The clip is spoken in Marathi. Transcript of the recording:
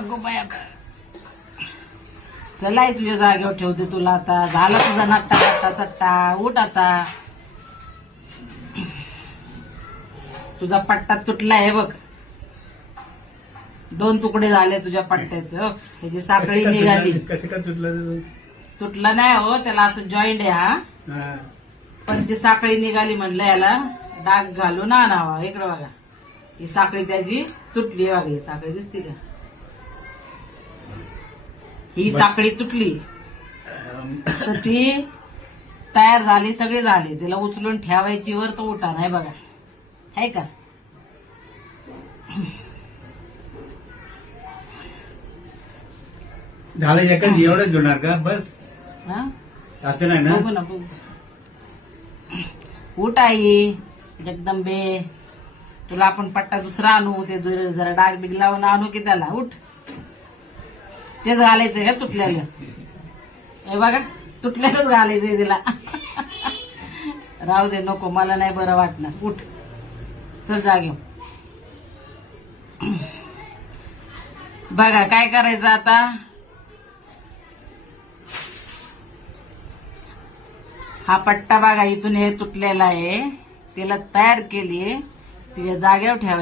अगो बाया, चलाय तुझ्या जागेवर ठेवते तुला. आता झाला तुझा नट्टा नट्टा चट्टा. उठ आता. तुझा पट्टा तुटलाय बघ. 2 तुकडे झाले तुझ्या पट्ट्याचं. त्याची साखळी निघाली. कसं का तुटलं? तुटला नाही हो, त्याला असं जॉईंट आहे हा. पण ती साखळी निघाली. म्हणलं याला डाग घालून आणावा. इकडं बघा, ही साखळी त्याची तुटली. बघा ही साखळी दिसते का? ही साखळी तुटली तर ती तयार झाली, सगळी झाली. तिला उचलून ठेवायची वर तो उठा नाही बघा, आहे का? झालं एकच एवढंच होणार का? बस हा, आता नाही ना? बघू ना बघू. उठ आई जगदंबे. तुला आपण पट्टा दुसरा आणू. ते जरा डाग बिग लावून आणू की त्याला. उठ. तेच घालायचंय का तुटलेलं? हे बघा, तुटलेलंच घालायचंय तिला. राहू दे, नको, मला नाही बरं वाटणार. उठ, चल जागे. बघा काय करायचं आता. हा पट्टा बघा, इथून हे तुटलेला आहे. तिला तयार केली, तिच्या जागेवर ठेवायची.